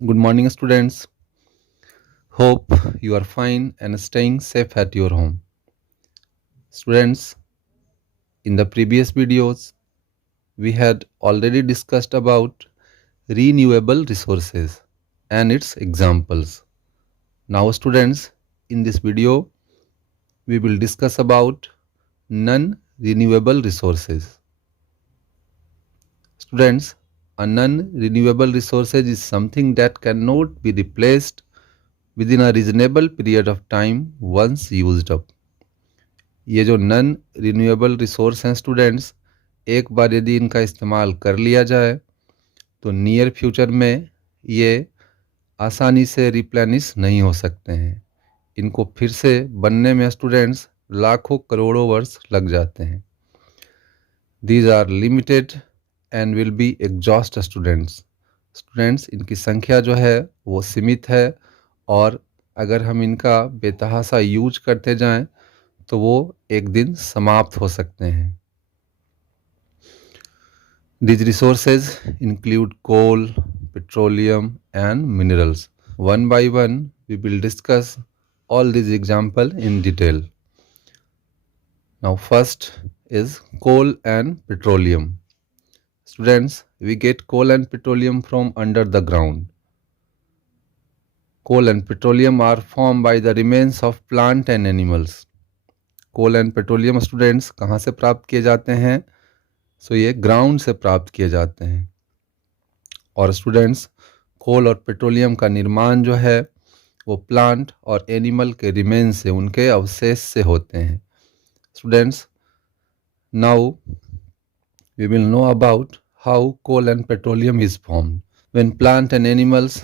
Good morning, students. Hope you are fine and staying safe at your home. Students, in the previous videos, we had already discussed about renewable resources and its examples. Now, students, in this video, we will discuss about non-renewable resources. Students, a non-renewable resources is something that cannot be replaced within a reasonable period of time once used up. ये जो none renewable resource हैं students, एक बार यदि इनका इस्तेमाल कर लिया जाए तो नियर फ्यूचर में ये आसानी से रिप्लेनिश नहीं हो सकते हैं। इनको फिर से बनने में स्टूडेंट्स लाखों करोड़ों वर्ष लग जाते हैं। These are limited and will be exhaust students इनकी संख्या जो है वो सीमित है और अगर हम इनका बेतहाशा यूज करते जाएं तो वो एक दिन समाप्त हो सकते हैं। These resources include coal, petroleum and minerals. One by one, we will discuss all these examples in detail. Now first is coal and petroleum. Students, we get coal and petroleum from under the ground. Coal and petroleum are formed by the remains of plant and animals. Coal and petroleum students कहाँ से प्राप्त किए जाते हैं? सो ये ground से प्राप्त किए जाते हैं। और स्टूडेंट्स, कोल और पेट्रोलियम का निर्माण जो है वो प्लांट और एनिमल के रिमेन से, उनके अवशेष से होते हैं। Students, now we will know about how coal and petroleum is formed. When plant and animals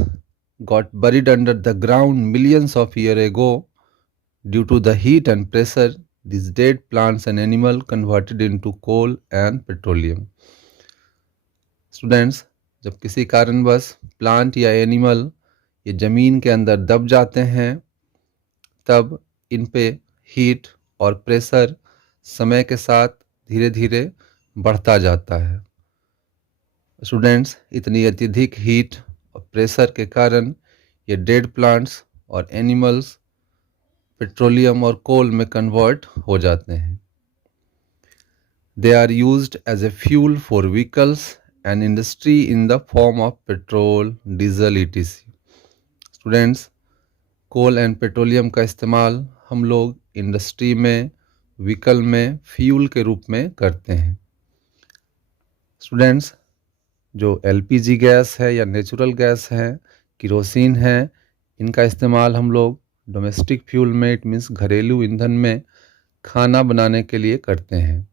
got buried under the ground millions of years ago, due to the heat and pressure, these dead plants and animals converted into coal and petroleum. Students, जब किसी कारणवश plant या animal ये ज़मीन के अंदर दब जाते हैं तब इन पे हीट और प्रेशर समय के साथ धीरे धीरे बढ़ता जाता है। स्टूडेंट्स, इतनी अत्यधिक हीट और प्रेशर के कारण ये डेड प्लांट्स और एनिमल्स पेट्रोलियम और कोल में कन्वर्ट हो जाते हैं। They are used as a fuel for vehicles and industry in the form of petrol, diesel ETC. Students, coal and petroleum का इस्तेमाल हम लोग इंडस्ट्री में, व्हीकल में फ्यूल के रूप में करते हैं। स्टूडेंट्स, जो एलपीजी गैस है या नेचुरल गैस है, किरोसिन है, इनका इस्तेमाल हम लोग डोमेस्टिक फ्यूल में, इट मीन्स घरेलू ईंधन में खाना बनाने के लिए करते हैं।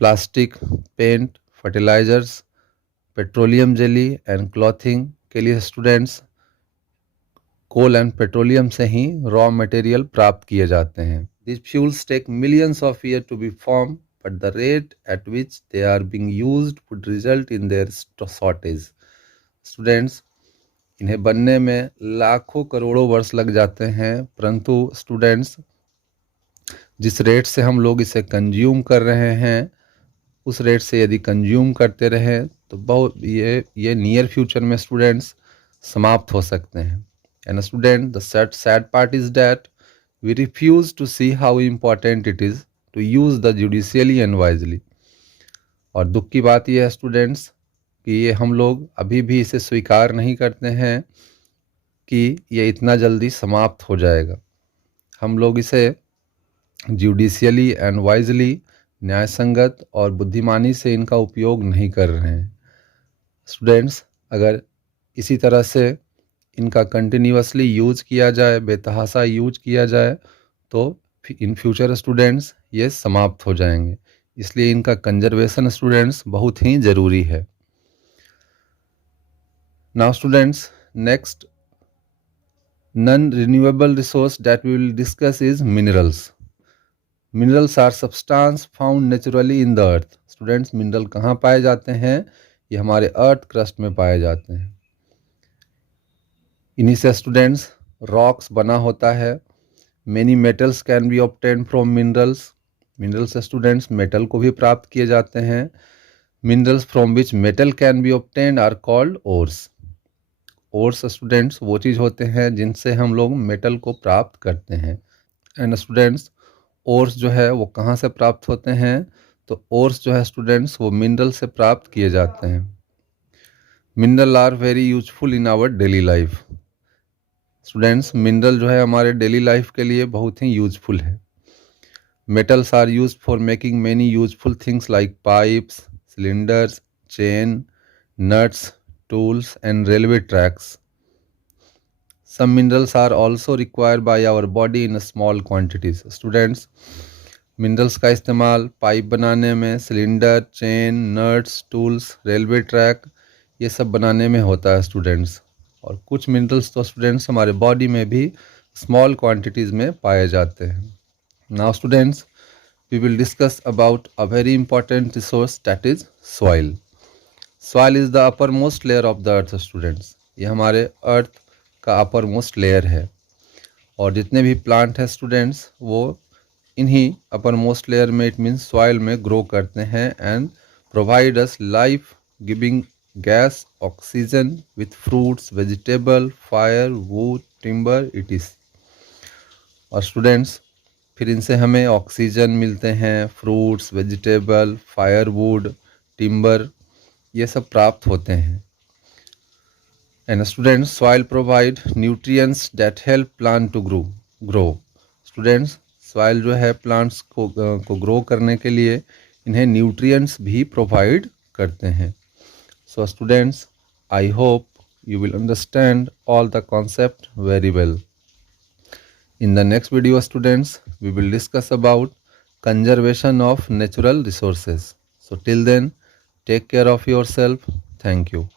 Plastic, paint, fertilizers, petroleum jelly and clothing के लिए स्टूडेंट्स कोल एंड पेट्रोलियम से ही रॉ मटेरियल प्राप्त किए जाते हैं। This fuels take millions of year to be form, but the rate at which they are being used would result in their shortage. Students, इन्हें बनने में लाखों करोड़ों वर्ष लग जाते हैं, परंतु स्टूडेंट्स जिस रेट से हम लोग इसे कंज्यूम कर रहे हैं उस रेट से यदि कंज्यूम करते रहें तो बहुत ये नियर फ्यूचर में स्टूडेंट्स समाप्त हो सकते हैं। And student, the sad part is that we refuse to see how important it is to use the judicially and wisely. और दुख की बात यह है स्टूडेंट्स कि ये हम लोग अभी भी इसे स्वीकार नहीं करते हैं कि ये इतना जल्दी समाप्त हो जाएगा। हम लोग इसे जुडिशियली एंड वाइजली, न्यायसंगत और बुद्धिमानी से इनका उपयोग नहीं कर रहे हैं। स्टूडेंट्स, अगर इसी तरह से इनका कंटिन्यूअसली यूज किया जाए, बेतहाशा यूज किया जाए तो इन फ्यूचर स्टूडेंट्स ये समाप्त हो जाएंगे। इसलिए इनका कंजर्वेशन स्टूडेंट्स बहुत ही ज़रूरी है। Now students, next non renewable resource that we will discuss is minerals. Minerals are substance found naturally in the earth. Students, mineral कहाँ पाए जाते हैं? ये हमारे अर्थ क्रस्ट में पाए जाते हैं। इन्हीं से स्टूडेंट्स रॉक्स बना होता है। Many metals can be obtained from minerals. Minerals से स्टूडेंट्स मेटल को भी प्राप्त किए जाते हैं। Minerals from which metal can be obtained are called ores. Ores students वो चीज़ होते हैं जिनसे हम लोग मेटल को प्राप्त करते हैं। एंड स्टूडेंट्स, ओर्स जो है वो कहाँ से प्राप्त होते हैं? तो ओर्स जो है स्टूडेंट्स वो मिनरल से प्राप्त किए जाते हैं। Mineral are very useful in our daily life. Students, mineral जो है हमारे डेली लाइफ के लिए बहुत ही यूजफुल है। Metals are used for making many useful things like pipes, cylinders, chain, nuts, tools, and railway tracks. Some minerals are also required by our body in small quantities. Students, minerals का इस्तेमाल pipe बनाने में, cylinder, chain, nuts, tools, railway track, ये सब बनाने में होता है स्टूडेंट्स। और कुछ मिनरल्स तो स्टूडेंट्स हमारे बॉडी में भी स्मॉल क्वांटिटीज़ में पाए जाते हैं। Now students, we will discuss about a very important resource, that is soil. Soil is the uppermost layer of the earth students. ये हमारे अर्थ का uppermost layer है और जितने भी प्लांट है स्टूडेंट्स वो इन्हीं uppermost layer में, इट मीन्स सॉइल में ग्रो करते हैं and provide us life giving gas, oxygen with fruits, vegetable, fire, would, timber, it is. और स्टूडेंट्स फिर इनसे हमें ऑक्सीजन मिलते हैं, फ्रूट्स, वेजिटेबल, फायरवुड, टिम्बर, ये सब प्राप्त होते हैं। And students, soil provide nutrients that help plant to grow. Students, soil जो है प्लांट्स को ग्रो करने के लिए इन्हें न्यूट्रिएंट्स भी प्रोवाइड करते हैं। So students, I hope you will understand all the concept very well. In the next video students, we will discuss about conservation of natural resources. So till then, take care of yourself. Thank you.